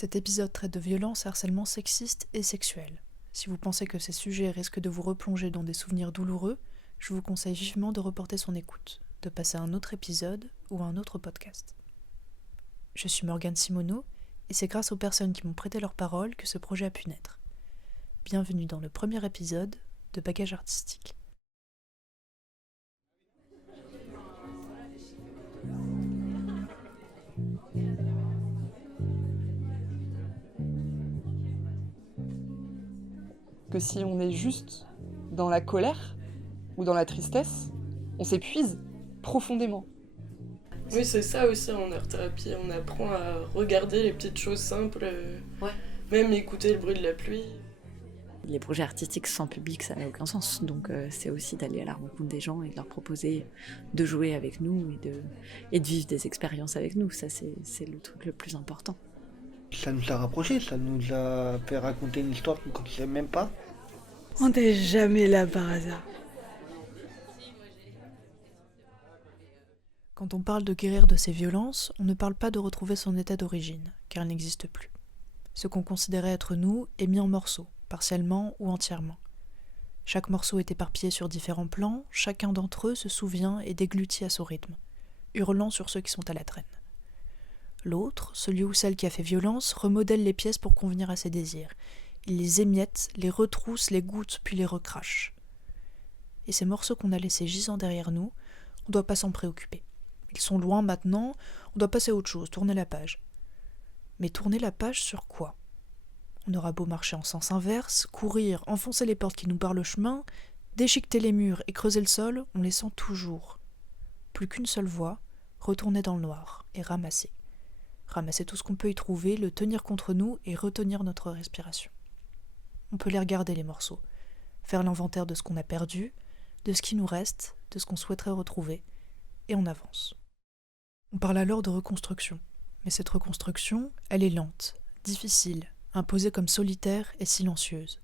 Cet épisode traite de violences et harcèlement sexiste et sexuel. Si vous pensez que ces sujets risquent de vous replonger dans des souvenirs douloureux, je vous conseille vivement de reporter son écoute, de passer à un autre épisode ou à un autre podcast. Je suis Morgane Simoneau, et c'est grâce aux personnes qui m'ont prêté leur parole que ce projet a pu naître. Bienvenue dans le premier épisode de Bagage artistique. Que si on est juste dans la colère ou dans la tristesse, on s'épuise profondément. Oui, c'est ça aussi en art-thérapie. On apprend à regarder les petites choses simples, même écouter le bruit de la pluie. Les projets artistiques sans public, ça n'a aucun sens. Donc c'est aussi d'aller à la rencontre des gens et de leur proposer de jouer avec nous et de vivre des expériences avec nous. Ça, c'est le truc le plus important. Ça nous a rapprochés, ça nous a fait raconter une histoire qu'on ne connaissait même pas. On n'est jamais là par hasard. Quand on parle de guérir de ces violences, on ne parle pas de retrouver son état d'origine, car il n'existe plus. Ce qu'on considérait être nous est mis en morceaux, partiellement ou entièrement. Chaque morceau est éparpillé sur différents plans, chacun d'entre eux se souvient et déglutit à son rythme, hurlant sur ceux qui sont à la traîne. L'autre, celui ou celle qui a fait violence, remodèle les pièces pour convenir à ses désirs. Il les émiette, les retrousse, les goûte, puis les recrache. Et ces morceaux qu'on a laissés gisant derrière nous, on ne doit pas s'en préoccuper. Ils sont loin maintenant, on doit passer à autre chose, tourner la page. Mais tourner la page sur quoi ? On aura beau marcher en sens inverse, courir, enfoncer les portes qui nous barrent le chemin, déchiqueter les murs et creuser le sol, on les sent toujours. Plus qu'une seule voie, retourner dans le noir et ramasser. Ramasser tout ce qu'on peut y trouver, le tenir contre nous et retenir notre respiration. On peut les regarder, les morceaux, faire l'inventaire de ce qu'on a perdu, de ce qui nous reste, de ce qu'on souhaiterait retrouver, et on avance. On parle alors de reconstruction, mais cette reconstruction, elle est lente, difficile, imposée comme solitaire et silencieuse.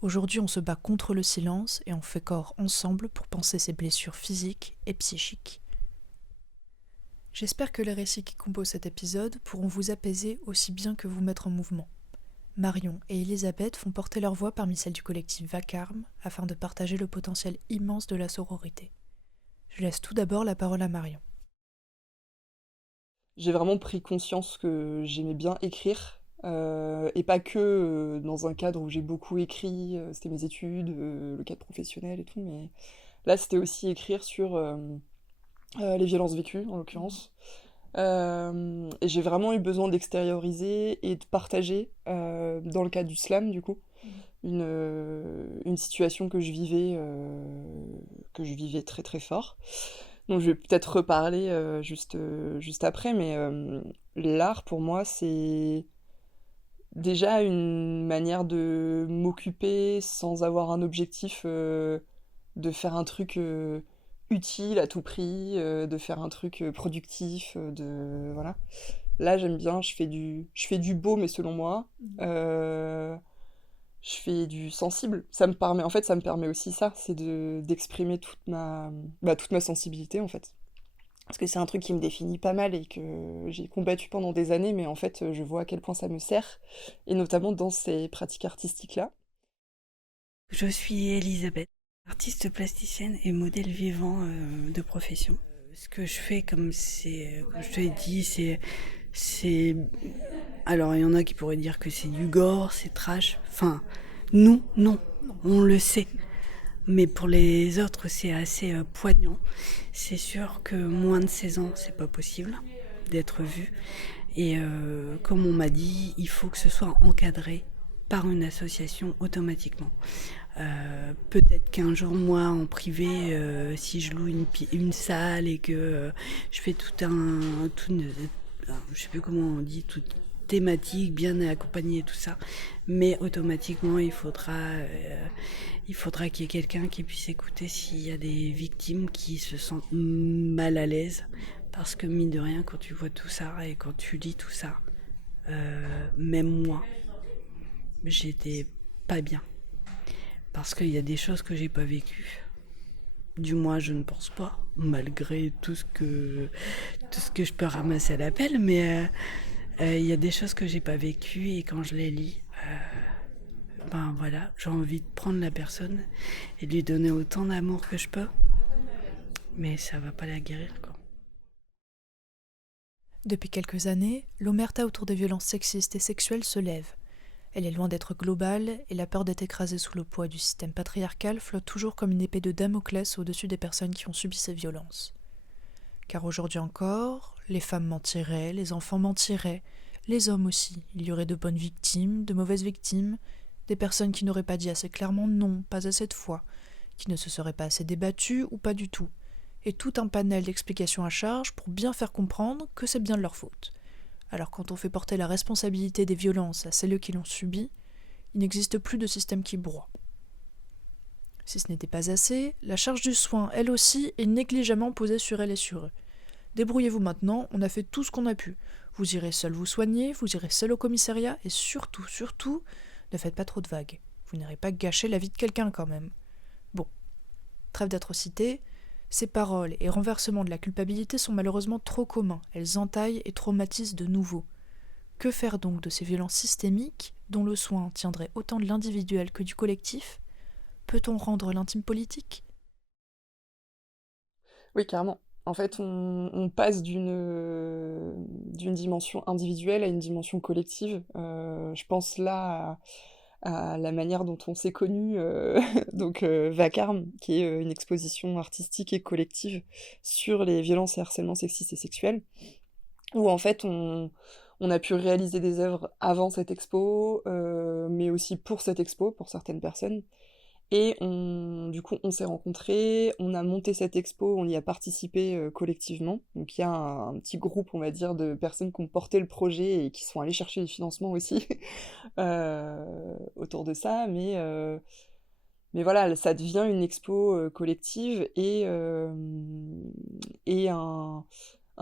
Aujourd'hui, on se bat contre le silence et on fait corps ensemble pour penser ses blessures physiques et psychiques. J'espère que les récits qui composent cet épisode pourront vous apaiser aussi bien que vous mettre en mouvement. Marion et Elisabeth font porter leur voix parmi celles du collectif Vacarme afin de partager le potentiel immense de la sororité. Je laisse tout d'abord la parole à Marion. J'ai vraiment pris conscience que j'aimais bien écrire, et pas que dans un cadre où j'ai beaucoup écrit, c'était mes études, le cadre professionnel et tout, mais là c'était aussi écrire sur les violences vécues en l'occurrence. Et j'ai vraiment eu besoin d'extérioriser et de partager, dans le cadre du slam du coup, une situation que je vivais très très fort. Donc je vais peut-être reparler juste après, mais l'art pour moi c'est déjà une manière de m'occuper sans avoir un objectif, de faire un truc utile à tout prix, de faire un truc productif, voilà. Là j'aime bien, je fais du beau mais selon moi. Je fais du sensible. Ça me permet aussi ça, c'est d'exprimer toute ma sensibilité en fait. Parce que c'est un truc qui me définit pas mal et que j'ai combattu pendant des années, mais en fait je vois à quel point ça me sert, et notamment dans ces pratiques artistiques-là. Je suis Elisabeth, artiste plasticienne et modèle vivant de profession. Ce que je fais, comme je te l'ai dit, c'est... Alors il y en a qui pourraient dire que c'est du gore, c'est trash. Enfin, nous, non, on le sait. Mais pour les autres, c'est assez poignant. C'est sûr que moins de 16 ans, c'est pas possible d'être vu. Et comme on m'a dit, il faut que ce soit encadré par une association automatiquement. Peut-être qu'un jour, moi, en privé, si je loue une salle et que je fais je sais plus comment on dit, toute thématique, bien accompagnée, tout ça, mais automatiquement il faudra qu'il y ait quelqu'un qui puisse écouter s'il y a des victimes qui se sentent mal à l'aise, parce que mine de rien, quand tu vois tout ça et quand tu lis tout ça, même moi j'étais pas bien, parce qu'il y a des choses que j'ai pas vécues. Du moins, je ne pense pas, malgré tout ce que je peux ramasser à l'appel, mais Il y a des choses que j'ai pas vécues et quand je les lis, ben voilà, j'ai envie de prendre la personne et de lui donner autant d'amour que je peux, mais ça va pas la guérir, quoi. Depuis quelques années, l'omerta autour des violences sexistes et sexuelles se lève. Elle est loin d'être globale et la peur d'être écrasée sous le poids du système patriarcal flotte toujours comme une épée de Damoclès au-dessus des personnes qui ont subi ces violences. Car aujourd'hui encore, les femmes mentiraient, les enfants mentiraient, les hommes aussi. Il y aurait de bonnes victimes, de mauvaises victimes, des personnes qui n'auraient pas dit assez clairement non, pas assez de fois, qui ne se seraient pas assez débattues ou pas du tout, et tout un panel d'explications à charge pour bien faire comprendre que c'est bien de leur faute. Alors quand on fait porter la responsabilité des violences à celles qui l'ont subies, il n'existe plus de système qui broie. Si ce n'était pas assez, la charge du soin, elle aussi, est négligemment posée sur elle et sur eux. Débrouillez-vous maintenant, on a fait tout ce qu'on a pu. Vous irez seul vous soigner, vous irez seul au commissariat, et surtout, ne faites pas trop de vagues. Vous n'irez pas gâcher la vie de quelqu'un quand même. Bon, trêve d'atrocité, ces paroles et renversements de la culpabilité sont malheureusement trop communs, elles entaillent et traumatisent de nouveau. Que faire donc de ces violences systémiques, dont le soin tiendrait autant de l'individuel que du collectif ? Peut-on rendre l'intime politique ? Oui, carrément. En fait, on passe d'une dimension individuelle à une dimension collective. Je pense là à la manière dont on s'est connus, donc Vacarme, qui est une exposition artistique et collective sur les violences et harcèlements sexistes et sexuels, où en fait on a pu réaliser des œuvres avant cette expo, mais aussi pour cette expo, pour certaines personnes. Et du coup, on s'est rencontrés, on a monté cette expo, on y a participé collectivement. Donc il y a un petit groupe, on va dire, de personnes qui ont porté le projet et qui sont allées chercher les financements aussi autour de ça. Mais voilà, ça devient une expo collective et un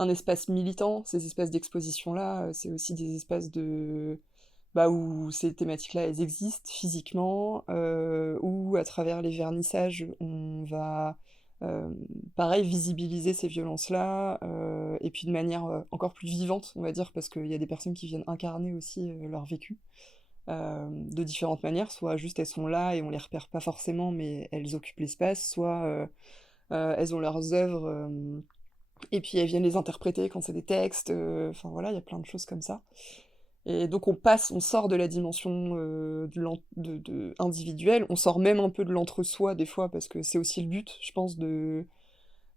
espace militant. Ces espaces d'exposition-là, c'est aussi des espaces où ces thématiques-là, elles existent physiquement, où à travers les vernissages, on va, pareil, visibiliser ces violences-là, et puis de manière encore plus vivante, on va dire, parce qu'il y a des personnes qui viennent incarner aussi leur vécu, de différentes manières, soit juste elles sont là et on les repère pas forcément, mais elles occupent l'espace, soit elles ont leurs œuvres, et puis elles viennent les interpréter quand c'est des textes, enfin voilà, il y a plein de choses comme ça. Et donc on sort de la dimension individuelle, on sort même un peu de l'entre-soi des fois, parce que c'est aussi le but, je pense,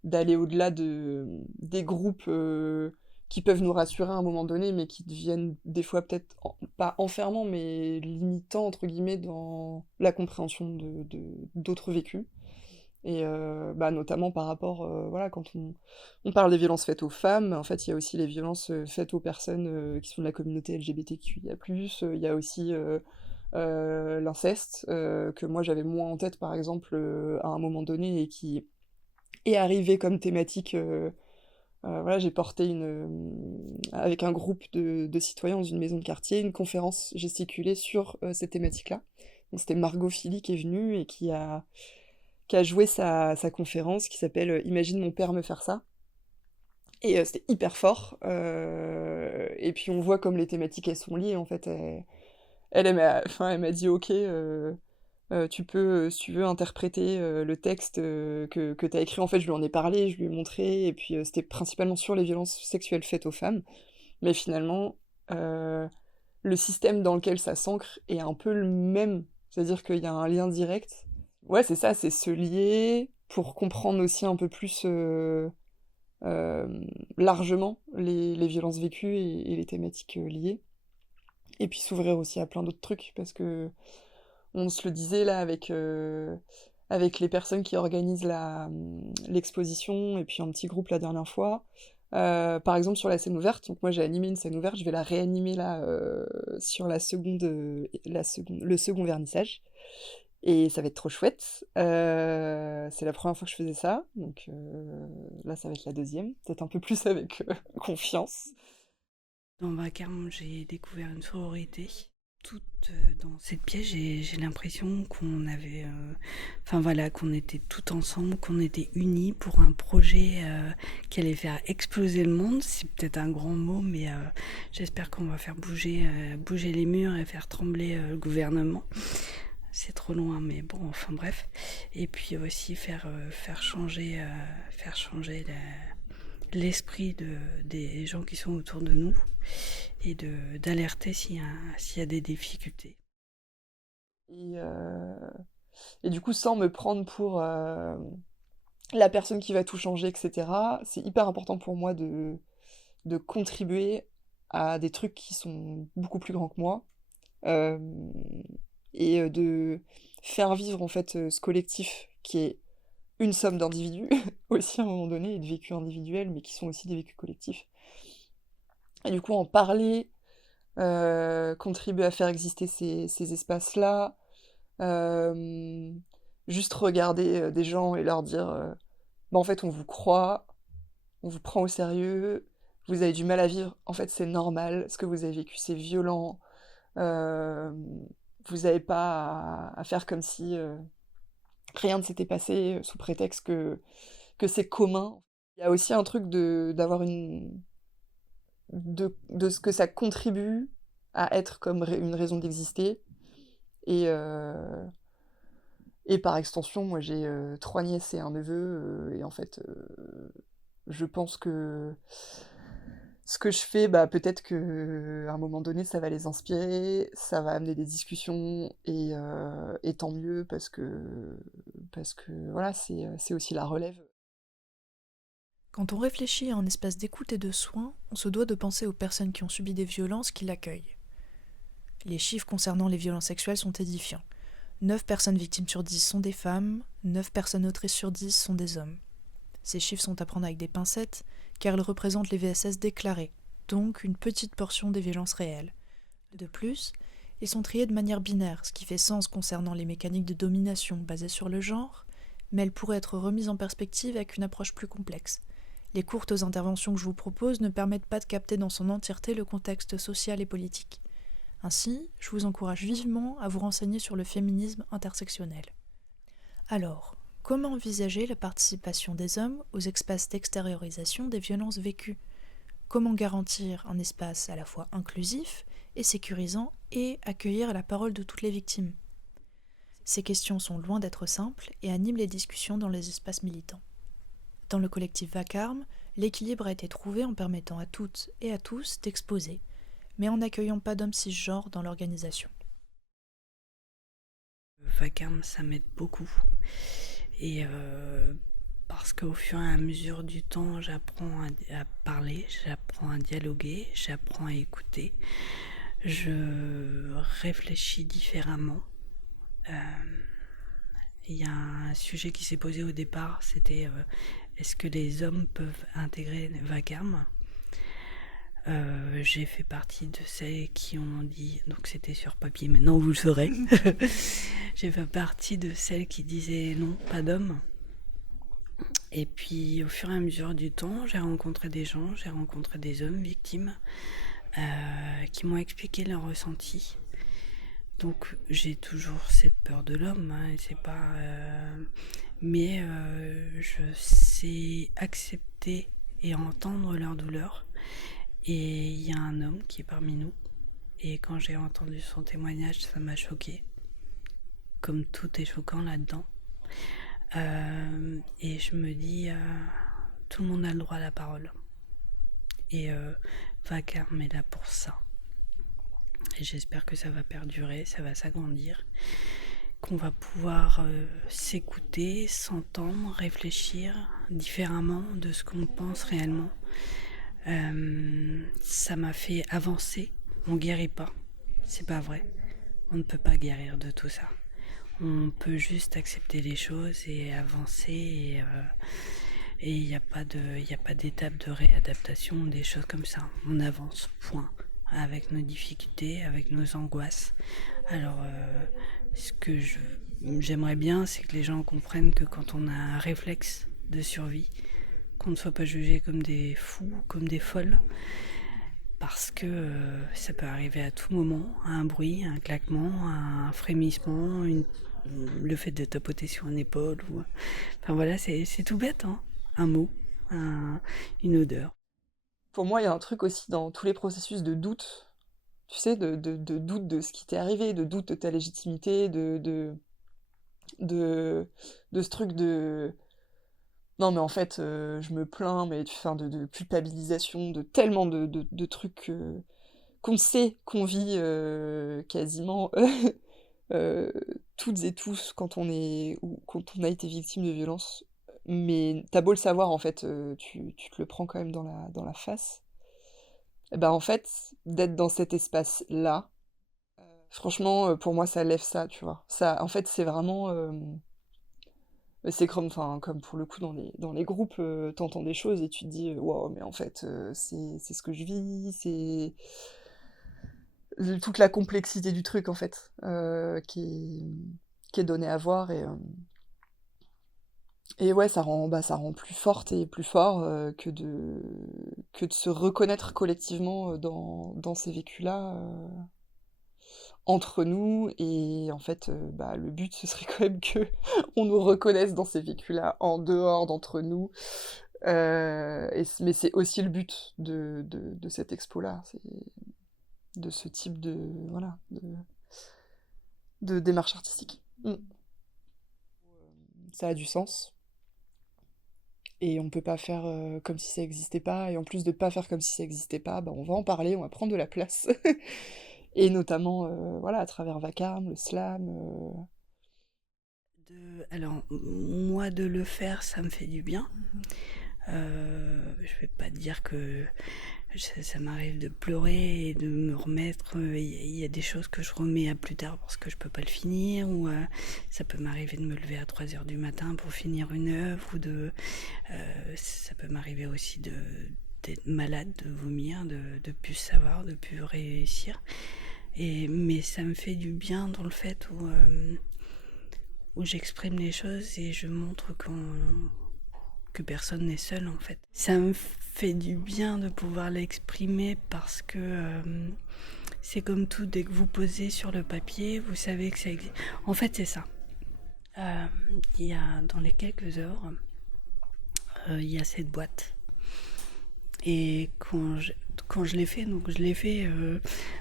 d'aller au-delà des groupes qui peuvent nous rassurer à un moment donné, mais qui deviennent des fois peut-être pas enfermants, mais limitants, entre guillemets, dans la compréhension d'autres vécus. Et notamment par rapport, voilà, quand on parle des violences faites aux femmes, en fait, il y a aussi les violences faites aux personnes qui sont de la communauté LGBTQIA+. Il y a aussi l'inceste, que moi j'avais moins en tête, par exemple, à un moment donné, et qui est arrivé comme thématique. Voilà, j'ai porté avec un groupe de citoyens dans une maison de quartier, une conférence gesticulée sur cette thématique-là. Donc c'était Margot Philly qui est venue et qui a joué sa conférence qui s'appelle Imagine mon père me faire ça. Et c'était hyper fort. Et puis on voit comme les thématiques elles sont liées en fait. Elle m'a dit ok, tu peux, si tu veux, interpréter le texte que tu as écrit. En fait, je lui en ai parlé, je lui ai montré. Et puis c'était principalement sur les violences sexuelles faites aux femmes. Mais finalement, le système dans lequel ça s'ancre est un peu le même. C'est-à-dire qu'il y a un lien direct. Ouais, c'est ça, c'est se lier pour comprendre aussi un peu plus largement les violences vécues et les thématiques liées. Et puis s'ouvrir aussi à plein d'autres trucs, parce que on se le disait là avec les personnes qui organisent l'exposition, et puis un petit groupe la dernière fois. Par exemple sur la scène ouverte, donc moi j'ai animé une scène ouverte, je vais la réanimer là sur le second vernissage. Et ça va être trop chouette. C'est la première fois que je faisais ça, donc là ça va être la deuxième, peut-être un peu plus avec confiance. Dans Vacarme, j'ai découvert une sororité. toutes dans cette pièce, j'ai l'impression qu'on avait, qu'on était tout ensemble, qu'on était unis pour un projet qui allait faire exploser le monde. C'est peut-être un grand mot, mais j'espère qu'on va faire bouger les murs et faire trembler le gouvernement. C'est trop loin, mais bon, enfin bref. Et puis aussi faire changer l'esprit des gens qui sont autour de nous et d'alerter s'il y a des difficultés. Et du coup, sans me prendre pour la personne qui va tout changer, etc., c'est hyper important pour moi de contribuer à des trucs qui sont beaucoup plus grands que moi, et de faire vivre en fait ce collectif qui est une somme d'individus aussi à un moment donné, et de vécus individuels, mais qui sont aussi des vécus collectifs. Et du coup, en parler, contribuer à faire exister ces espaces-là, juste regarder des gens et leur dire bah, en fait, on vous croit, on vous prend au sérieux, vous avez du mal à vivre, en fait, c'est normal, ce que vous avez vécu, c'est violent, vous n'avez pas à faire comme si rien ne s'était passé sous prétexte que c'est commun. Il y a aussi un truc d'avoir de ce que ça contribue à être comme une raison d'exister. Et par extension, moi j'ai 3 nièces et un neveu, et en fait, je pense que ce que je fais, bah, peut-être qu'à un moment donné, ça va les inspirer, ça va amener des discussions, et tant mieux, parce que voilà, c'est aussi la relève. Quand on réfléchit à un espace d'écoute et de soins, on se doit de penser aux personnes qui ont subi des violences qui l'accueillent. Les chiffres concernant les violences sexuelles sont édifiants. 9 personnes victimes sur 10 sont des femmes, 9 personnes autrices sur 10 sont des hommes. Ces chiffres sont à prendre avec des pincettes, car ils représentent les VSS déclarés, donc une petite portion des violences réelles. De plus, ils sont triés de manière binaire, ce qui fait sens concernant les mécaniques de domination basées sur le genre, mais elles pourraient être remises en perspective avec une approche plus complexe. Les courtes interventions que je vous propose ne permettent pas de capter dans son entièreté le contexte social et politique. Ainsi, je vous encourage vivement à vous renseigner sur le féminisme intersectionnel. Alors, comment envisager la participation des hommes aux espaces d'extériorisation des violences vécues ? Comment garantir un espace à la fois inclusif et sécurisant et accueillir la parole de toutes les victimes ? Ces questions sont loin d'être simples et animent les discussions dans les espaces militants. Dans le collectif Vacarme, l'équilibre a été trouvé en permettant à toutes et à tous d'exposer, mais en n'accueillant pas d'hommes cisgenres dans l'organisation. Vacarme, ça m'aide beaucoup. Et parce qu'au fur et à mesure du temps, j'apprends à parler, j'apprends à dialoguer, j'apprends à écouter, je réfléchis différemment. Il y a un sujet qui s'est posé au départ, c'était est-ce que les hommes peuvent intégrer Vacarme ? J'ai fait partie de celles qui ont dit, donc c'était sur papier, maintenant vous le saurez, j'ai fait partie de celles qui disaient non, pas d'hommes. Et puis au fur et à mesure du temps, j'ai rencontré des gens, j'ai rencontré des hommes victimes qui m'ont expliqué leur ressenti. Donc j'ai toujours cette peur de l'homme, hein, c'est pas, mais je sais accepter et entendre leur douleur. Et il y a un homme qui est parmi nous, et quand j'ai entendu son témoignage, ça m'a choquée, comme tout est choquant là-dedans. Et je me dis, tout le monde a le droit à la parole, et Vacarme est là pour ça. Et j'espère que ça va perdurer, ça va s'agrandir, qu'on va pouvoir s'écouter, s'entendre, réfléchir différemment de ce qu'on pense réellement. Ça m'a fait avancer. On guérit pas, c'est pas vrai. On ne peut pas guérir de tout ça. On peut juste accepter les choses et avancer, et il n'y a pas d'étape de réadaptation, des choses comme ça. On avance, point. Avec nos difficultés, avec nos angoisses. Alors, ce que j'aimerais bien, c'est que les gens comprennent que quand on a un réflexe de survie, qu'on ne soit pas jugé comme des fous, comme des folles, parce que ça peut arriver à tout moment, un bruit, un claquement, un frémissement, le fait de tapoter sur une épaule. Enfin voilà, c'est tout bête, hein. Un mot, une odeur. Pour moi, il y a un truc aussi dans tous les processus de doute, tu sais, de doute de ce qui t'est arrivé, de doute de ta légitimité, de ce truc de non mais en fait je me plains, mais enfin de culpabilisation, de tellement de trucs qu'on sait qu'on vit quasiment toutes et tous quand on est ou quand on a été victime de violence. Mais t'as beau le savoir, en fait, tu te le prends quand même dans la face. Et ben en fait, d'être dans cet espace-là, franchement, pour moi, ça lève ça, tu vois. Ça, en fait, c'est vraiment, c'est comme, enfin, comme pour le coup dans les groupes, t'entends des choses et tu te dis, waouh, mais en fait, c'est ce que je vis, c'est toute la complexité du truc en fait, qui est donnée à voir et ouais, ça rend plus forte et plus fort que de se reconnaître collectivement dans ces vécus-là. Entre nous et en fait le but ce serait quand même que on nous reconnaisse dans ces vécus-là en dehors d'entre nous mais c'est aussi le but de cette expo-là, c'est de ce type de voilà de démarche artistique. Ça a du sens et on peut pas faire comme si ça existait pas, et en plus de pas faire comme si ça existait pas, on va en parler, on va prendre de la place. Et notamment, voilà, à travers Vacarme, le slam. Alors, moi, de le faire, ça me fait du bien. Je vais pas dire que ça m'arrive de pleurer et de me remettre. Il y a des choses que je remets à plus tard parce que je peux pas le finir, ou ça peut m'arriver de me lever à 3h du matin pour finir une œuvre, ou ça peut m'arriver aussi d'être malade, de vomir, de plus savoir, de plus réussir. Mais ça me fait du bien dans le fait où j'exprime les choses et je montre que personne n'est seul en fait. Ça me fait du bien de pouvoir l'exprimer parce que c'est comme tout, dès que vous posez sur le papier, vous savez que ça existe. En fait, c'est ça. Il y a dans les quelques œuvres, il y a cette boîte. Et quand je l'ai fait, donc je l'ai fait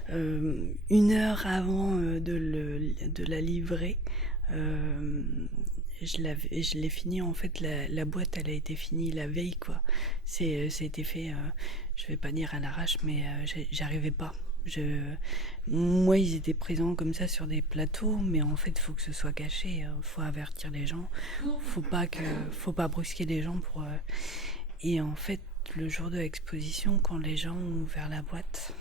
1 heure avant de la livrer. Je l'ai fini, en fait, la boîte, elle a été finie la veille, quoi. Ça a été fait, je vais pas dire à l'arrache, mais j'arrivais pas. Moi, ils étaient présents comme ça sur des plateaux, mais en fait, il faut que ce soit caché, faut avertir les gens, faut pas brusquer les gens et en fait, le jour de l'exposition, quand les gens ont ouvert la boîte,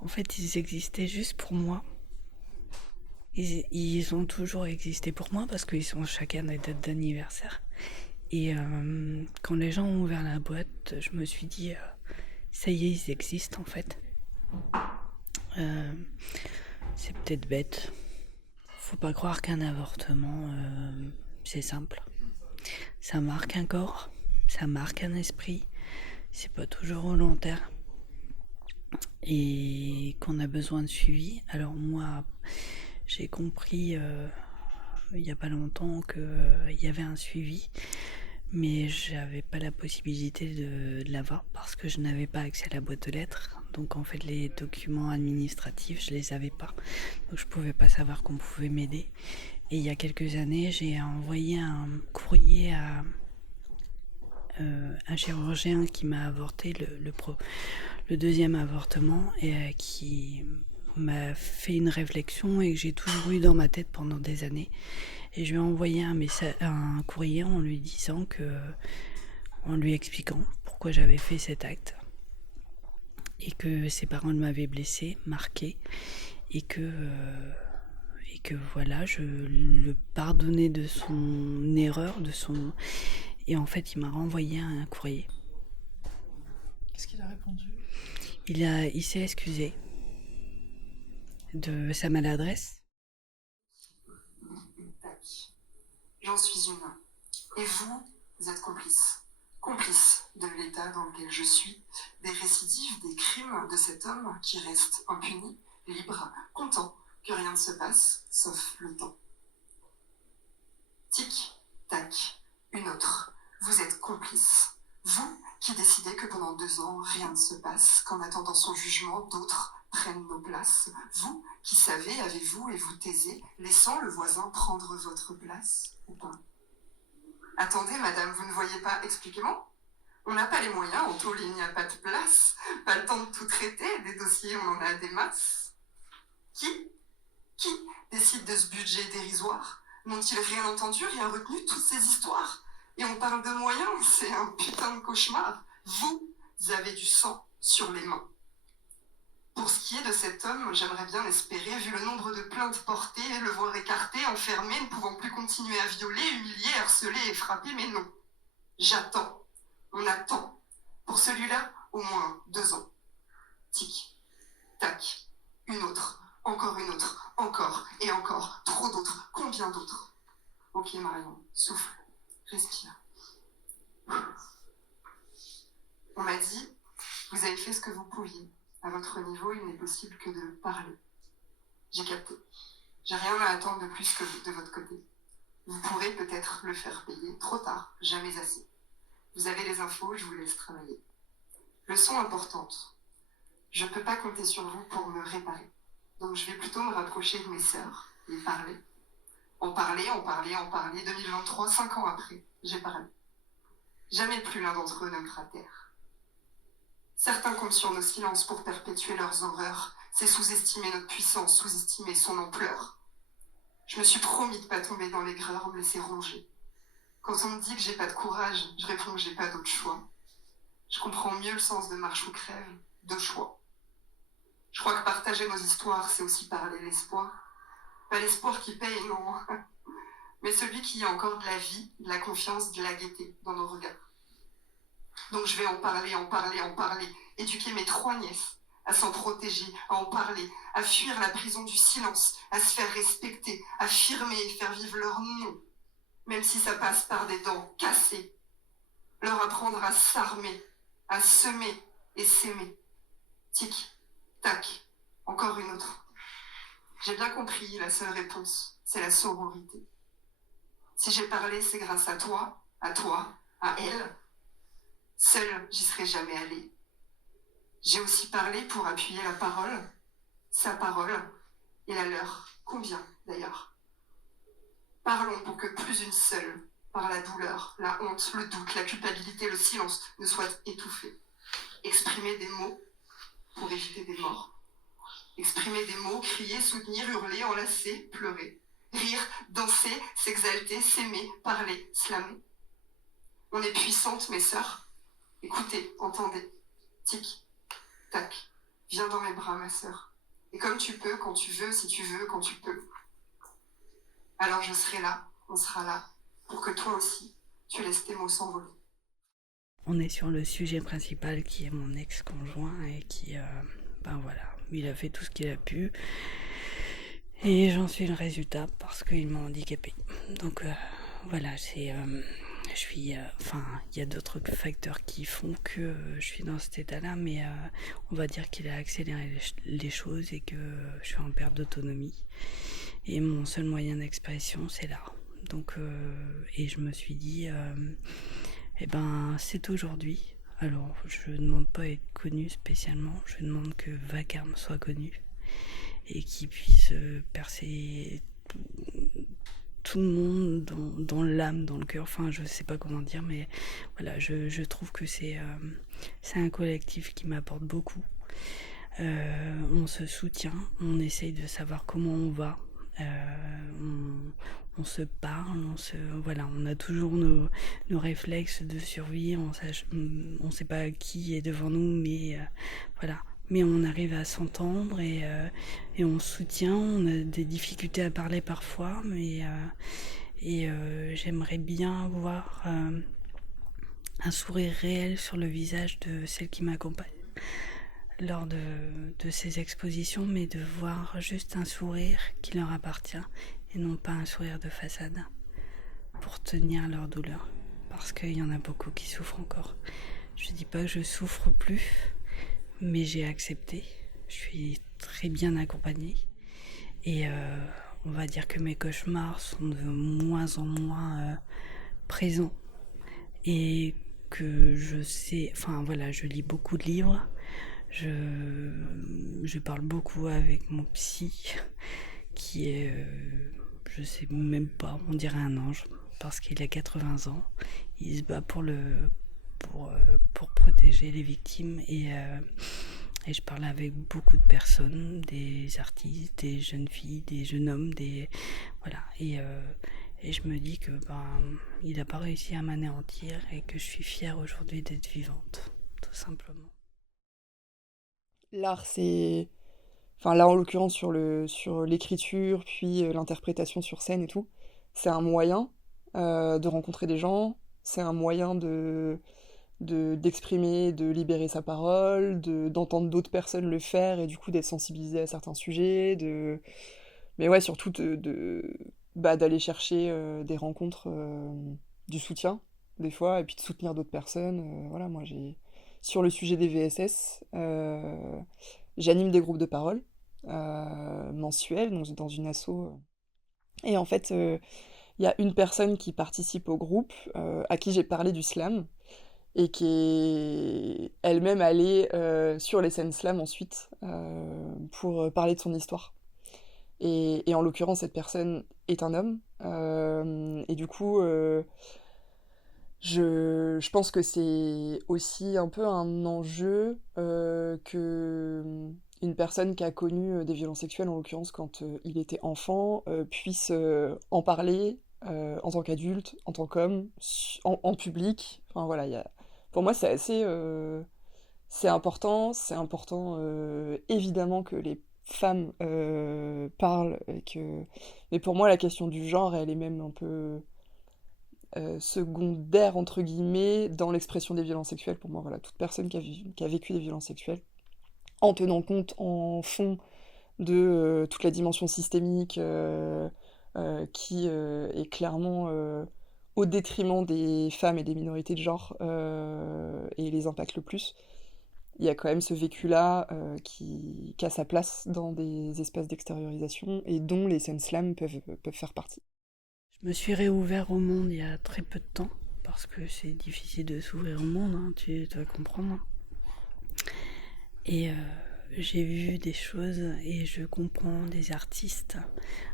en fait, ils existaient juste pour moi. Ils ont toujours existé pour moi parce qu'ils sont chacun des dates d'anniversaire. Et quand les gens ont ouvert la boîte, je me suis dit, ça y est, ils existent en fait. C'est peut-être bête. Faut pas croire qu'un avortement, c'est simple. Ça marque un corps, ça marque un esprit. C'est pas toujours au long terme. Et qu'on a besoin de suivi. Alors moi, j'ai compris il y a pas longtemps qu'il y avait un suivi, mais j'avais pas la possibilité de l'avoir parce que je n'avais pas accès à la boîte aux lettres. Donc en fait, les documents administratifs, je les avais pas. Donc je pouvais pas savoir qu'on pouvait m'aider. Et il y a quelques années, j'ai envoyé un courrier à un chirurgien qui m'a avorté le deuxième avortement et qui m'a fait une réflexion et que j'ai toujours eu dans ma tête pendant des années. Et je lui ai envoyé un courrier en lui disant en lui expliquant pourquoi j'avais fait cet acte et que ses parents m'avaient blessée, marquée, et que voilà, je le pardonnais de son erreur, et en fait il m'a renvoyé un courrier. Qu'est-ce qu'il a répondu ? Il s'est excusé de sa maladresse. J'en suis humain. Et vous êtes complice. complice de l'état dans lequel je suis, des récidives, des crimes de cet homme qui reste impuni, libre, content que rien ne se passe, sauf le temps. Tic, tac, une autre. Vous êtes complice. Vous qui décidez que pendant 2 ans, rien ne se passe, qu'en attendant son jugement, d'autres prennent nos places. Vous qui savez, avez-vous et vous taisez, laissant le voisin prendre votre place ou pas? Attendez, madame, vous ne voyez pas? Expliquez-moi. On n'a pas les moyens, en tôle, il n'y a pas de place. Pas le temps de tout traiter, des dossiers, on en a des masses. Qui décide de ce budget dérisoire? N'ont-ils rien entendu, rien retenu, toutes ces histoires? Et on parle de moyens, c'est un putain de cauchemar. Vous avez du sang sur les mains. Pour ce qui est de cet homme, j'aimerais bien espérer, vu le nombre de plaintes portées, le voir écarté, enfermé, ne pouvant plus continuer à violer, humilier, harceler et frapper, mais non. J'attends. On attend. Pour celui-là, au moins 2 ans. Tic, tac, une autre, encore une autre, encore et encore, trop d'autres, combien d'autres? Ok Marion, souffle, respire. On m'a dit, vous avez fait ce que vous pouviez. À votre niveau, il n'est possible que de parler. J'ai capté. J'ai rien à attendre de plus que de votre côté. Vous pourrez peut-être le faire payer. Trop tard, jamais assez. Vous avez les infos, je vous laisse travailler. Leçon importante. Je ne peux pas compter sur vous pour me réparer. Donc je vais plutôt me rapprocher de mes sœurs et parler. En parler, en parler, en parler. 2023, 5 ans après, j'ai parlé. Jamais plus l'un d'entre eux ne me cratère. Certains comptent sur nos silences pour perpétuer leurs horreurs. C'est sous-estimer notre puissance, sous-estimer son ampleur. Je me suis promis de pas tomber dans l'aigreur, me laisser ronger. Quand on me dit que j'ai pas de courage, je réponds que j'ai pas d'autre choix. Je comprends mieux le sens de marche ou crève, de choix. Je crois que partager nos histoires, c'est aussi parler l'espoir. Pas l'espoir qui paye, non. Mais celui qui a encore de la vie, de la confiance, de la gaieté dans nos regards. Donc je vais en parler, en parler, en parler. Éduquer mes 3 nièces à s'en protéger, à en parler, à fuir la prison du silence, à se faire respecter, à affirmer et faire vivre leur nom. Même si ça passe par des dents cassées. Leur apprendre à s'armer, à semer et s'aimer. Tic, tac, encore une autre. J'ai bien compris, la seule réponse, c'est la sororité. Si j'ai parlé, c'est grâce à toi, à elle. Seule, j'y serais jamais allée. J'ai aussi parlé pour appuyer la parole, sa parole et la leur. Combien, d'ailleurs? Parlons pour que plus une seule, par la douleur, la honte, le doute, la culpabilité, le silence, ne soient étouffés. Exprimer des mots pour éviter des morts. Exprimer des mots, crier, soutenir, hurler, enlacer, pleurer. Rire, danser, s'exalter, s'aimer, parler, slammer. On est puissantes, mes sœurs. Écoutez, entendez. Tic, tac. Viens dans mes bras, ma sœur. Et comme tu peux, quand tu veux, si tu veux, quand tu peux. Alors je serai là, on sera là, pour que toi aussi, tu laisses tes mots s'envoler. On est sur le sujet principal qui est mon ex-conjoint et qui, voilà, il a fait tout ce qu'il a pu. Et j'en suis le résultat parce qu'il m'a handicapée. Donc voilà, il y a d'autres facteurs qui font que je suis dans cet état-là, mais on va dire qu'il a accéléré les choses et que je suis en perte d'autonomie. Et mon seul moyen d'expression, c'est l'art. Donc, et je me suis dit, c'est aujourd'hui. Alors, je ne demande pas à être connu spécialement, je demande que Vacarme soit connu et qu'il puisse percer tout le monde dans l'âme, dans le cœur, enfin je sais pas comment dire, mais voilà, je trouve que c'est un collectif qui m'apporte beaucoup. On se soutient, on essaye de savoir comment on va, on se parle, on a toujours nos réflexes de survie, on sait pas qui est devant nous, mais voilà. Mais on arrive à s'entendre et on se soutient. On a des difficultés à parler parfois, mais j'aimerais bien avoir un sourire réel sur le visage de celle qui m'accompagne lors de ces expositions, mais de voir juste un sourire qui leur appartient et non pas un sourire de façade pour tenir leur douleur. parce qu'il y en a beaucoup qui souffrent encore. Je dis pas que je souffre plus, mais j'ai accepté. Je suis très bien accompagnée. Et on va dire que mes cauchemars sont de moins en moins présents. Et que je sais... Enfin voilà, je lis beaucoup de livres. Je parle beaucoup avec mon psy, qui est... je sais même pas, on dirait un ange, parce qu'il a 80 ans. Il se bat pour protéger les victimes et je parle avec beaucoup de personnes, des artistes, des jeunes filles, des jeunes hommes, voilà. Et je me dis que il n'a pas réussi à m'anéantir et que je suis fière aujourd'hui d'être vivante, tout simplement. L'art, c'est... Enfin là, en l'occurrence, sur l'écriture, puis l'interprétation sur scène et tout, c'est un moyen de rencontrer des gens, c'est un moyen d'exprimer, de libérer sa parole, d'entendre d'autres personnes le faire et du coup d'être sensibilisé à certains sujets, mais ouais, surtout d'aller chercher des rencontres, du soutien, des fois, et puis de soutenir d'autres personnes. Voilà, moi sur le sujet des VSS, j'anime des groupes de parole mensuels, donc dans une asso. Et en fait, il y a une personne qui participe au groupe, à qui j'ai parlé du slam, et qui est elle-même allée sur les scènes slam ensuite pour parler de son histoire. Et en l'occurrence, cette personne est un homme. Et du coup, je pense que c'est aussi un peu un enjeu que une personne qui a connu des violences sexuelles, en l'occurrence quand il était enfant, puisse en parler en tant qu'adulte, en tant qu'homme, en public. Enfin voilà, pour moi c'est assez... c'est important. C'est important évidemment que les femmes parlent. Mais pour moi la question du genre, elle est même un peu... secondaire entre guillemets dans l'expression des violences sexuelles. Pour moi, voilà, toute personne qui a vécu des violences sexuelles, en tenant compte en fond de toute la dimension systémique qui est clairement au détriment des femmes et des minorités de genre et les impacte le plus. Il y a quand même ce vécu-là qui a sa place dans des espaces d'extériorisation et dont les scènes slam peuvent faire partie. Je me suis réouvert au monde il y a très peu de temps, parce que c'est difficile de s'ouvrir au monde, hein, tu dois comprendre. Et j'ai vu des choses et je comprends des artistes.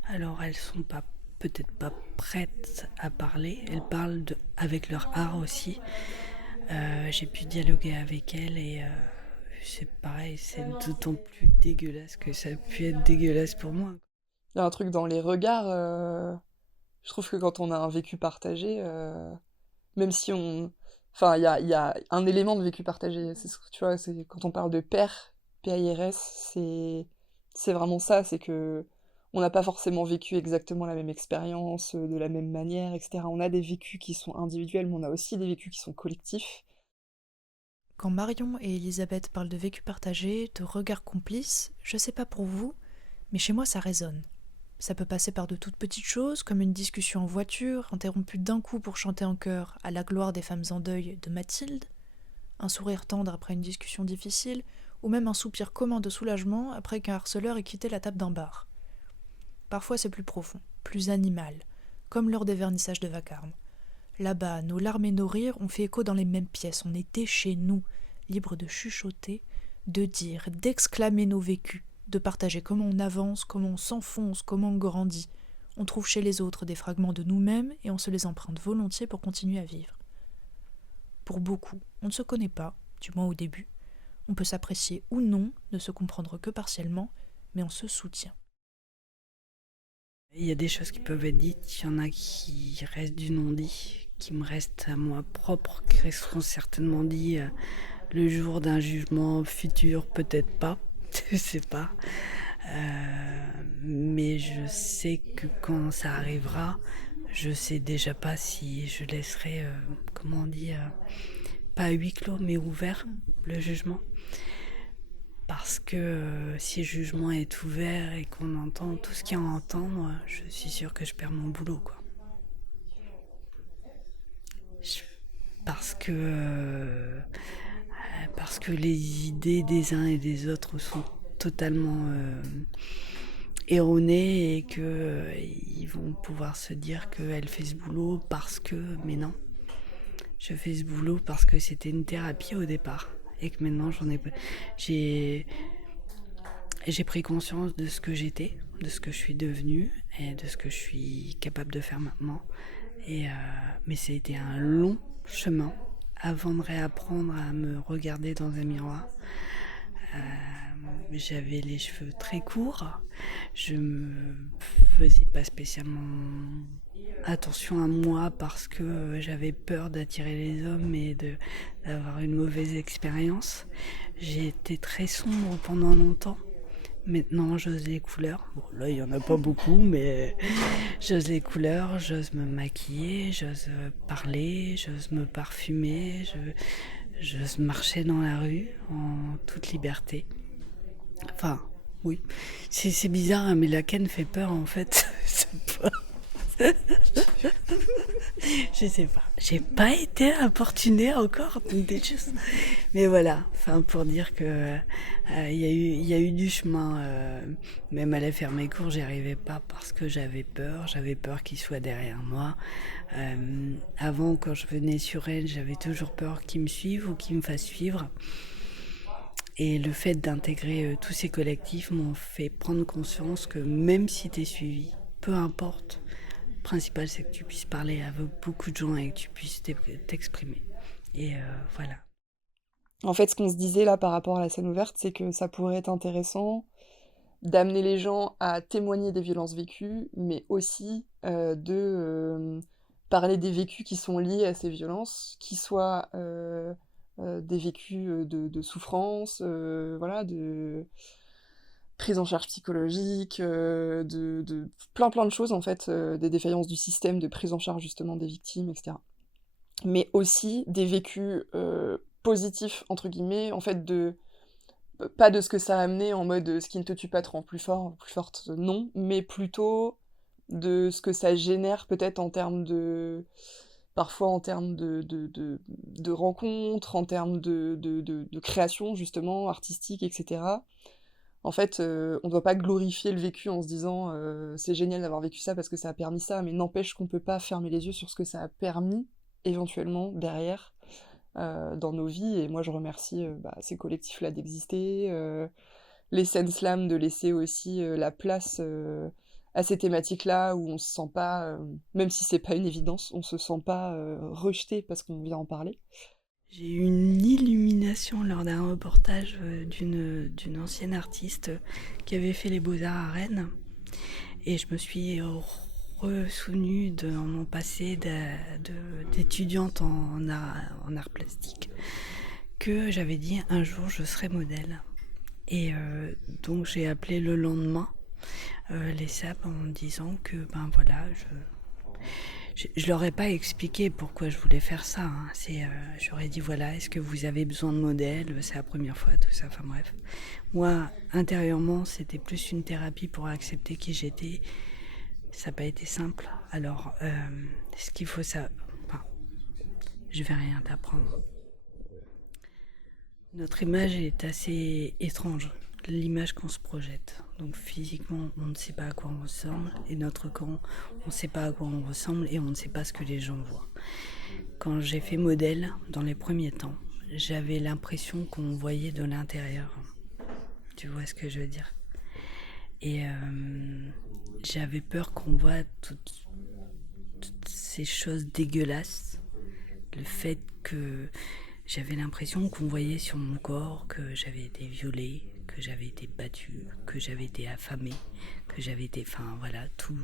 Alors elles sont peut-être pas prêtes à parler, elles parlent avec leur art aussi. J'ai pu dialoguer avec elles et c'est pareil, c'est d'autant plus dégueulasse que ça a pu être dégueulasse pour moi. Il y a un truc dans les regards... Je trouve que quand on a un vécu partagé, même si on... Enfin, il y a un élément de vécu partagé. Tu vois, quand on parle de PAIRS, c'est vraiment ça. C'est que on n'a pas forcément vécu exactement la même expérience, de la même manière, etc. On a des vécus qui sont individuels, mais on a aussi des vécus qui sont collectifs. Quand Marion et Elisabeth parlent de vécu partagé, de regards complices, je sais pas pour vous, mais chez moi ça résonne. Ça peut passer par de toutes petites choses, comme une discussion en voiture, interrompue d'un coup pour chanter en chœur à la gloire des femmes en deuil de Mathilde, un sourire tendre après une discussion difficile, ou même un soupir commun de soulagement après qu'un harceleur ait quitté la table d'un bar. Parfois c'est plus profond, plus animal, comme lors des vernissages de vacarme. Là-bas, nos larmes et nos rires ont fait écho dans les mêmes pièces, on était chez nous, libres de chuchoter, de dire, d'exclamer nos vécus, de partager comment on avance, comment on s'enfonce, comment on grandit. On trouve chez les autres des fragments de nous-mêmes et on se les emprunte volontiers pour continuer à vivre. Pour beaucoup, on ne se connaît pas, du moins au début. On peut s'apprécier ou non, ne se comprendre que partiellement, mais on se soutient. Il y a des choses qui peuvent être dites, il y en a qui restent du non-dit, qui me restent à moi propre, qui seront certainement dit le jour d'un jugement futur, peut-être pas. Je sais pas, mais je sais que quand ça arrivera, je sais déjà pas si je laisserai, comment on dit, pas à huis clos mais ouvert le jugement, parce que si le jugement est ouvert et qu'on entend tout ce qu'il y a à entendre, je suis sûre que je perds mon boulot, quoi. parce que les idées des uns et des autres sont totalement erronées et que ils vont pouvoir se dire qu'elle fait ce boulot parce que, mais non, je fais ce boulot parce que c'était une thérapie au départ et que maintenant j'ai pris conscience de ce que j'étais, de ce que je suis devenue et de ce que je suis capable de faire maintenant. Mais ça a été un long chemin avant de réapprendre à me regarder dans un miroir. J'avais les cheveux très courts, je me faisais pas spécialement attention à moi parce que j'avais peur d'attirer les hommes et d'avoir une mauvaise expérience. J'ai été très sombre pendant longtemps. Maintenant, j'ose les couleurs. Bon, là, il n'y en a pas beaucoup, mais j'ose les couleurs, j'ose me maquiller, j'ose parler, j'ose me parfumer, j'ose marcher dans la rue en toute liberté. Enfin, oui. C'est bizarre, hein, mais la canne fait peur, en fait. Je sais pas. J'ai pas été importunée encore des choses. Mais voilà, enfin pour dire que il y a eu du chemin. Même à la faire mes cours, j'y arrivais pas parce que j'avais peur qu'ils soient derrière moi. Avant, quand je venais sur elle, j'avais toujours peur qu'ils me suivent ou qu'ils me fassent suivre. Et le fait d'intégrer tous ces collectifs m'ont fait prendre conscience que même si t'es suivi, peu importe, le principal c'est que tu puisses parler avec beaucoup de gens et que tu puisses t'exprimer. Et voilà. En fait, ce qu'on se disait là par rapport à la scène ouverte, c'est que ça pourrait être intéressant d'amener les gens à témoigner des violences vécues, mais aussi de parler des vécus qui sont liés à ces violences, qui soient des vécus de souffrance, voilà, de prise en charge psychologique, de plein de choses en fait, des défaillances du système de prise en charge justement des victimes, etc. Mais aussi des vécus positifs entre guillemets, en fait pas de ce que ça a amené en mode ce qui ne te tue pas te rend plus fort, plus forte, non, mais plutôt de ce que ça génère peut-être en termes de parfois en termes de rencontres, en termes de création justement artistique, etc. En fait, on ne doit pas glorifier le vécu en se disant c'est génial d'avoir vécu ça parce que ça a permis ça, mais n'empêche qu'on peut pas fermer les yeux sur ce que ça a permis éventuellement derrière dans nos vies. Et moi je remercie ces collectifs-là d'exister, les scènes slam de laisser aussi la place à ces thématiques-là où on se sent pas, même si c'est pas une évidence, on se sent pas rejeté parce qu'on vient en parler. J'ai eu une illumination lors d'un reportage d'une ancienne artiste qui avait fait les Beaux-Arts à Rennes. Et je me suis ressouvenue de mon passé d'étudiante en art plastique que j'avais dit un jour je serai modèle. Et donc j'ai appelé le lendemain les SAP en me disant que ben voilà, je leur ai pas expliqué pourquoi je voulais faire ça. Hein. J'aurais dit voilà, est-ce que vous avez besoin de modèles ? C'est la première fois, tout ça. Enfin bref. Moi, intérieurement, c'était plus une thérapie pour accepter qui j'étais. Ça n'a pas été simple. Alors, ce qu'il faut ça. Enfin, je vais rien t'apprendre. Notre image est assez étrange. L'image qu'on se projette. Donc physiquement, on ne sait pas à quoi on ressemble, et notre corps, on ne sait pas à quoi on ressemble, et on ne sait pas ce que les gens voient. Quand j'ai fait modèle, dans les premiers temps, j'avais l'impression qu'on voyait de l'intérieur. Tu vois ce que je veux dire ? Et j'avais peur qu'on voit toutes ces choses dégueulasses. Le fait que j'avais l'impression qu'on voyait sur mon corps que j'avais été violée, que j'avais été battue, que j'avais été affamée, que j'avais été... Enfin voilà, tout.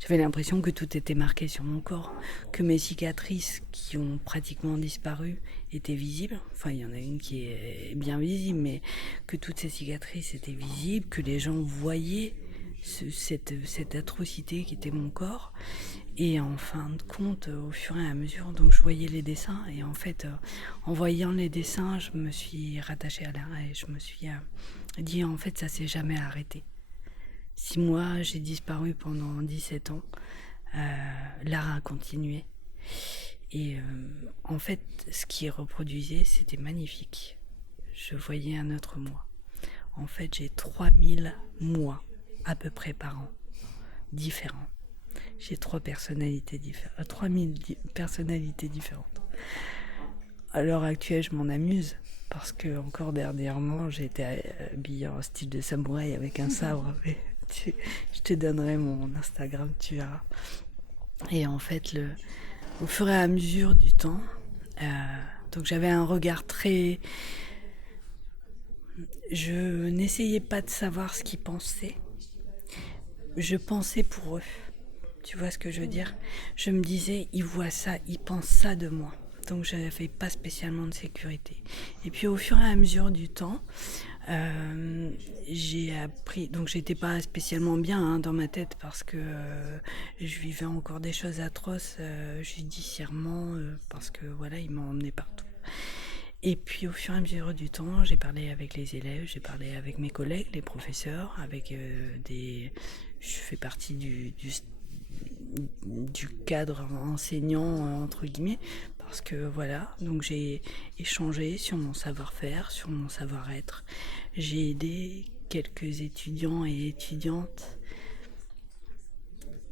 J'avais l'impression que tout était marqué sur mon corps, que mes cicatrices qui ont pratiquement disparu étaient visibles. Enfin, il y en a une qui est bien visible, mais que toutes ces cicatrices étaient visibles, que les gens voyaient cette atrocité qui était mon corps. Et en fin de compte, au fur et à mesure, donc je voyais les dessins, et en fait, en voyant les dessins, je me suis rattachée à l'art et je me suis dit, en fait, ça s'est jamais arrêté. Si moi, j'ai disparu pendant 17 ans, l'art a continué. Et en fait, ce qui reproduisait, c'était magnifique. Je voyais un autre moi. En fait, j'ai 3000 moi à peu près par an, différents. J'ai 3000 personnalités différentes. À l'heure actuelle, je m'en amuse parce que encore dernièrement, j'étais habillée en style de samouraï avec un sabre. Je te donnerai mon Instagram, tu verras. Et en fait, au fur et à mesure du temps, donc j'avais un regard très... Je n'essayais pas de savoir ce qu'ils pensaient. Je pensais pour eux. Tu vois ce que je veux dire ? Je me disais, ils voient ça, ils pensent ça de moi. Donc je n'avais pas spécialement de sécurité. Et puis au fur et à mesure du temps, j'ai appris... Donc j'étais pas spécialement bien dans ma tête parce que je vivais encore des choses atroces judiciairement parce que voilà, ils m'ont emmené partout. Et puis au fur et à mesure du temps, j'ai parlé avec les élèves, j'ai parlé avec mes collègues, les professeurs, avec je fais partie du cadre enseignant entre guillemets, parce que voilà, donc j'ai échangé sur mon savoir-faire, sur mon savoir-être. J'ai aidé quelques étudiants et étudiantes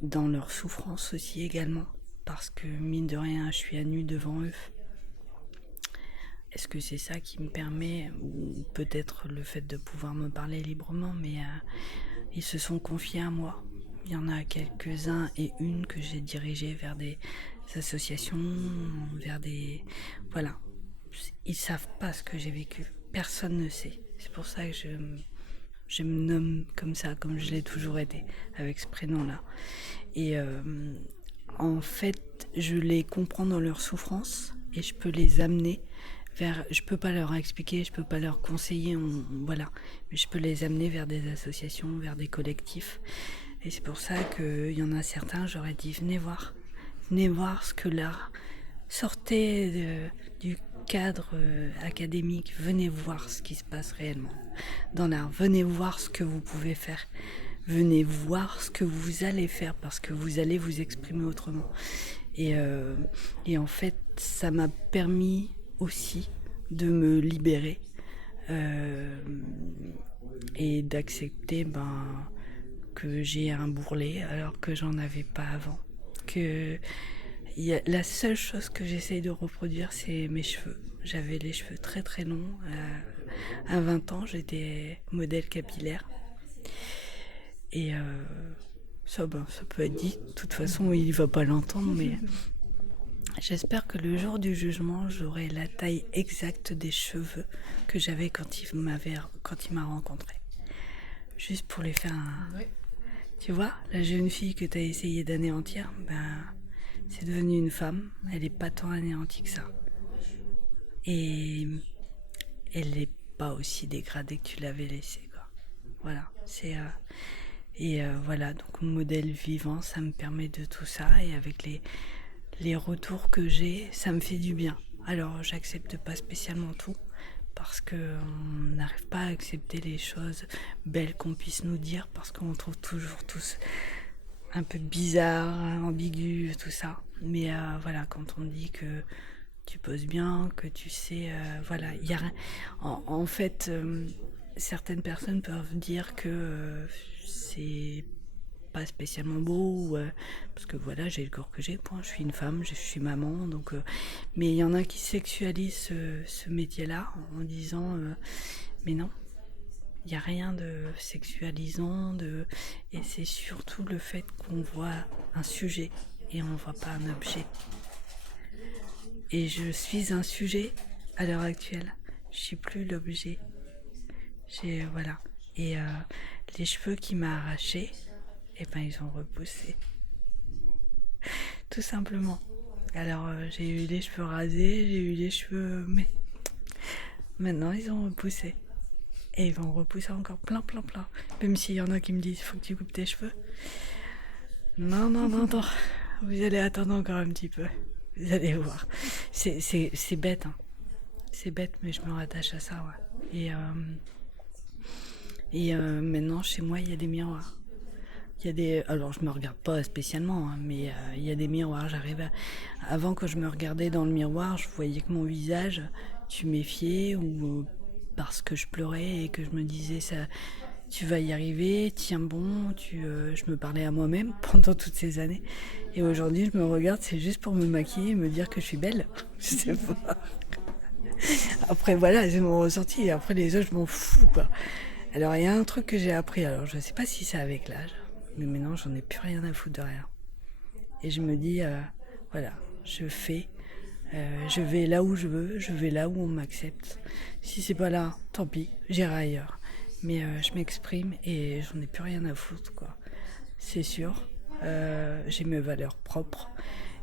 dans leur souffrance aussi également, parce que mine de rien, je suis à nu devant eux. Est-ce que c'est ça qui me permet, ou peut-être le fait de pouvoir me parler librement, mais ils se sont confiés à moi. Il y en a quelques-uns et une que j'ai dirigés vers des associations, vers des... Voilà. Ils savent pas ce que j'ai vécu. Personne ne sait. C'est pour ça que je me nomme comme ça, comme je l'ai toujours été, avec ce prénom-là. Et en fait, je les comprends dans leur souffrance et je peux les amener je peux pas leur expliquer, je peux pas leur conseiller, voilà, mais je peux les amener vers des associations, vers des collectifs. Et c'est pour ça qu'il y en a certains, j'aurais dit, venez voir ce que l'art, sortez du cadre académique, venez voir ce qui se passe réellement dans l'art, venez voir ce que vous pouvez faire, venez voir ce que vous allez faire parce que vous allez vous exprimer autrement. Et en fait, ça m'a permis aussi de me libérer et d'accepter que j'ai un bourrelet alors que j'en avais pas avant. La seule chose que j'essaye de reproduire, c'est mes cheveux. J'avais les cheveux très très longs. À 20 ans, j'étais modèle capillaire. Et ça peut être dit. De toute façon, il va pas l'entendre, mais... J'espère que le jour du jugement, j'aurai la taille exacte des cheveux que j'avais quand il m'a rencontré. Juste pour les faire un... Oui. Tu vois, la jeune fille que tu as essayé d'anéantir, c'est devenue une femme. Elle n'est pas tant anéantie que ça. Et elle n'est pas aussi dégradée que tu l'avais laissée, quoi. Voilà, c'est... voilà, donc mon modèle vivant, ça me permet de tout ça. Et avec les retours que j'ai, ça me fait du bien. Alors, j'accepte pas spécialement tout, parce qu'on n'arrive pas à accepter les choses belles qu'on puisse nous dire, parce qu'on trouve toujours tous un peu bizarres, ambigus, tout ça. Mais voilà, quand on dit que tu poses bien, que tu sais... voilà, il y a rien. En fait, certaines personnes peuvent dire que c'est pas spécialement beau, parce que voilà, j'ai le corps que j'ai, point. Je suis une femme, je suis maman, donc... mais il y en a qui sexualisent ce métier-là en disant mais non, il n'y a rien de sexualisant, et c'est surtout le fait qu'on voit un sujet et on ne voit pas un objet. Et je suis un sujet à l'heure actuelle, je suis plus l'objet. Voilà. Et les cheveux qu'il m'a arrachés, ils ont repoussé. Tout simplement. Alors, j'ai eu les cheveux rasés, j'ai eu les cheveux... Mais maintenant, ils ont repoussé. Et ils vont repousser encore plein. Même s'il y en a qui me disent, faut que tu coupes tes cheveux. Non. Vous allez attendre encore un petit peu. Vous allez voir. C'est bête, hein. C'est bête, mais je me rattache à ça, ouais. Et maintenant, chez moi, il y a des miroirs. Il y a des... Alors, je me regarde pas spécialement, hein, mais il y a des miroirs. Avant, quand je me regardais dans le miroir, je voyais que mon visage, tu méfiais ou parce que je pleurais et que je me disais ça, tu vas y arriver, tiens bon. Je me parlais à moi-même pendant toutes ces années. Et aujourd'hui, je me regarde, c'est juste pour me maquiller et me dire que je suis belle. Je sais pas. Après, voilà, c'est mon ressenti. Et après, les autres, je m'en fous, quoi. Alors, il y a un truc que j'ai appris. Alors, je sais pas si c'est avec l'âge. Mais maintenant, j'en ai plus rien à foutre de rien. Et je me dis, voilà, je vais là où je veux, je vais là où on m'accepte. Si c'est pas là, tant pis, j'irai ailleurs. Mais je m'exprime et j'en ai plus rien à foutre, quoi. C'est sûr, j'ai mes valeurs propres.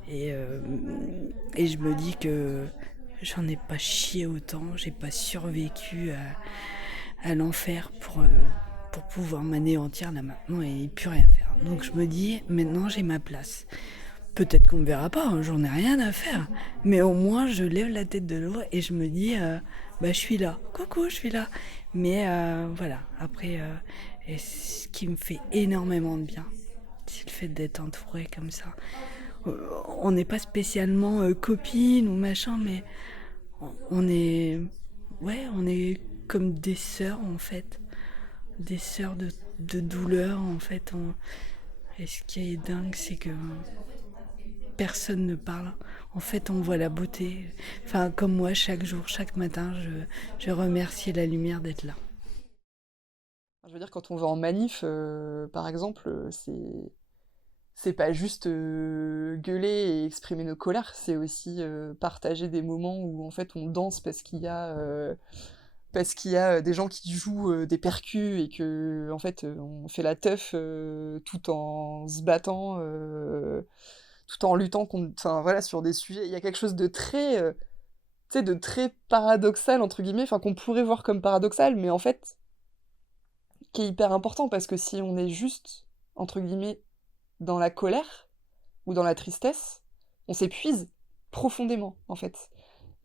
Et je me dis que j'en ai pas chié autant, j'ai pas survécu à l'enfer pour pouvoir m'anéantir là maintenant et plus rien faire. Donc je me dis, maintenant j'ai ma place. Peut-être qu'on me verra pas, hein, j'en ai rien à faire. Mais au moins je lève la tête de l'eau et je me dis, je suis là. Coucou, je suis là. Mais voilà, après, et ce qui me fait énormément de bien, c'est le fait d'être entourée comme ça. On n'est pas spécialement copines ou machin, mais on est comme des sœurs en fait. Des sœurs de douleur en fait. Et ce qui est dingue, c'est que personne ne parle. En fait, on voit la beauté. Enfin, comme moi, chaque jour, chaque matin, je remercie la lumière d'être là. Je veux dire, quand on va en manif, par exemple, c'est pas juste gueuler et exprimer nos colères, c'est aussi partager des moments où en fait on danse parce qu'il y a des gens qui jouent des percus et que en fait on fait la teuf tout en se battant, tout en luttant contre, enfin voilà, sur des sujets. Il y a quelque chose de très, tu sais, de très paradoxal entre guillemets, enfin qu'on pourrait voir comme paradoxal, mais en fait qui est hyper important parce que si on est juste entre guillemets dans la colère ou dans la tristesse, on s'épuise profondément en fait.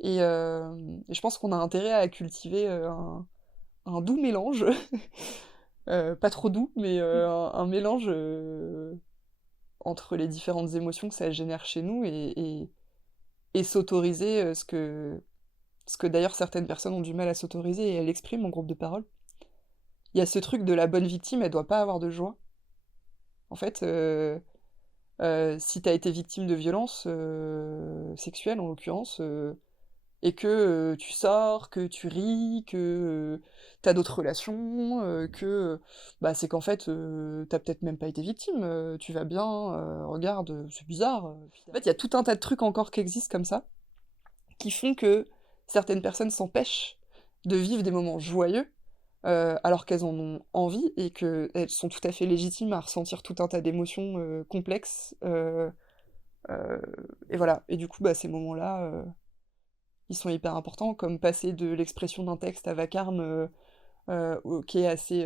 Et je pense qu'on a intérêt à cultiver un doux mélange, pas trop doux, mais un mélange entre les différentes émotions que ça génère chez nous et s'autoriser ce que d'ailleurs certaines personnes ont du mal à s'autoriser et elles l'expriment en groupe de parole. Il y a ce truc de la bonne victime, elle doit pas avoir de joie. En fait, si t'as été victime de violences sexuelles en l'occurrence, et que tu sors, que tu ris, que t'as d'autres relations, c'est qu'en fait t'as peut-être même pas été victime, tu vas bien, regarde, c'est bizarre. En fait, il y a tout un tas de trucs encore qui existent comme ça, qui font que certaines personnes s'empêchent de vivre des moments joyeux, alors qu'elles en ont envie et qu'elles sont tout à fait légitimes à ressentir tout un tas d'émotions complexes. Et voilà. Et du coup, ces moments-là, ils sont hyper importants, comme passer de l'expression d'un texte à vacarme, qui est assez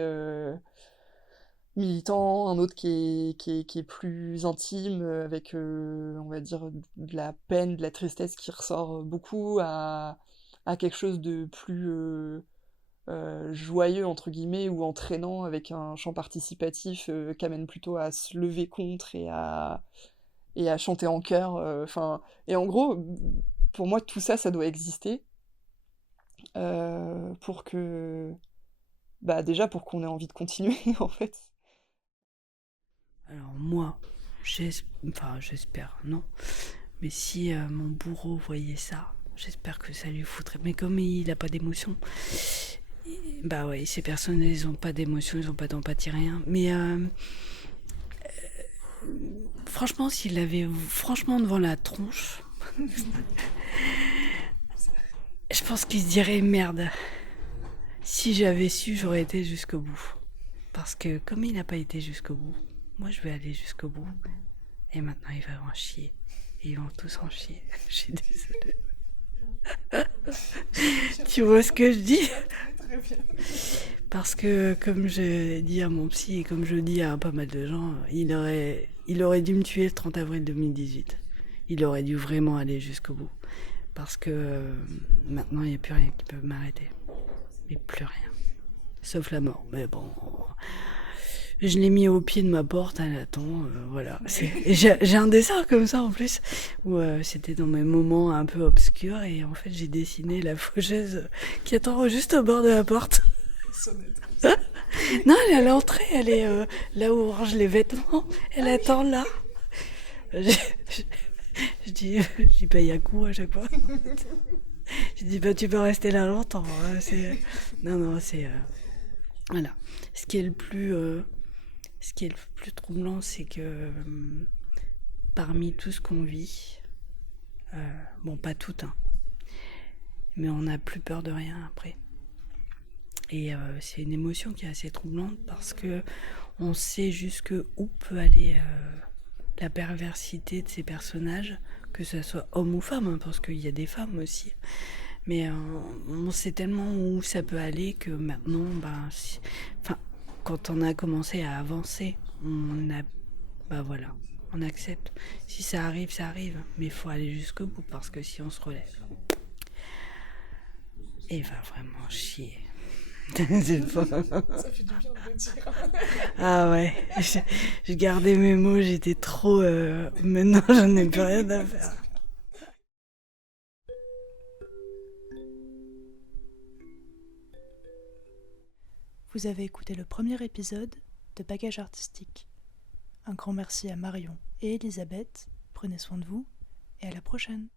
militant, un autre qui est plus intime, avec, on va dire, de la peine, de la tristesse qui ressort beaucoup, à quelque chose de plus joyeux, entre guillemets, ou entraînant, avec un chant participatif qui amène plutôt à se lever contre et à chanter en chœur. Et en gros, pour moi, tout ça, ça doit exister pour que... déjà, pour qu'on ait envie de continuer, en fait. Alors moi, j'espère, non. Mais si mon bourreau voyait ça, j'espère que ça lui foutrait. Mais comme il n'a pas d'émotion, ouais, ces personnes, elles n'ont pas d'émotion, ils n'ont pas d'empathie, rien. Mais franchement, s'il l'avait franchement devant la tronche, je pense qu'il se dirait merde. Si j'avais su, j'aurais été jusqu'au bout. Parce que comme il n'a pas été jusqu'au bout, moi je vais aller jusqu'au bout. Et maintenant il va en chier. Et ils vont tous en chier. Je suis désolée. Tu vois ce que je dis? Parce que comme je dis à mon psy et comme je dis à pas mal de gens, il aurait dû me tuer le 30 avril 2018. Il aurait dû vraiment aller jusqu'au bout. Parce que maintenant il n'y a plus rien qui peut m'arrêter. Mais plus rien. Sauf la mort. Mais bon, Je l'ai mis au pied de ma porte, elle attend, voilà. J'ai un dessin comme ça en plus, où c'était dans mes moments un peu obscurs, et en fait j'ai dessiné la faucheuse qui attend juste au bord de la porte. Non, elle est à l'entrée, elle est là où on range les vêtements, elle attend là. Je dis pas Yakou à chaque fois. Je dis bah tu peux rester là longtemps. Hein, non, c'est voilà. Ce qui est le plus troublant, c'est que parmi tout ce qu'on vit, bon pas tout, hein, mais on n'a plus peur de rien après. Et c'est une émotion qui est assez troublante parce que on sait jusqu'où peut aller la perversité de ces personnages, que ce soit homme ou femme, hein, parce qu'il y a des femmes aussi. Mais on sait tellement où ça peut aller que maintenant, quand on a commencé à avancer, on accepte. Si ça arrive, ça arrive. Mais il faut aller jusqu'au bout, parce que si on se relève, il va vraiment chier. Ça fait du bien de le dire. Ah ouais, je gardais mes mots, j'étais trop... Maintenant, j'en ai plus rien à faire. Vous avez écouté le premier épisode de Bagage artistique. Un grand merci à Marion et Elisabeth, prenez soin de vous et à la prochaine.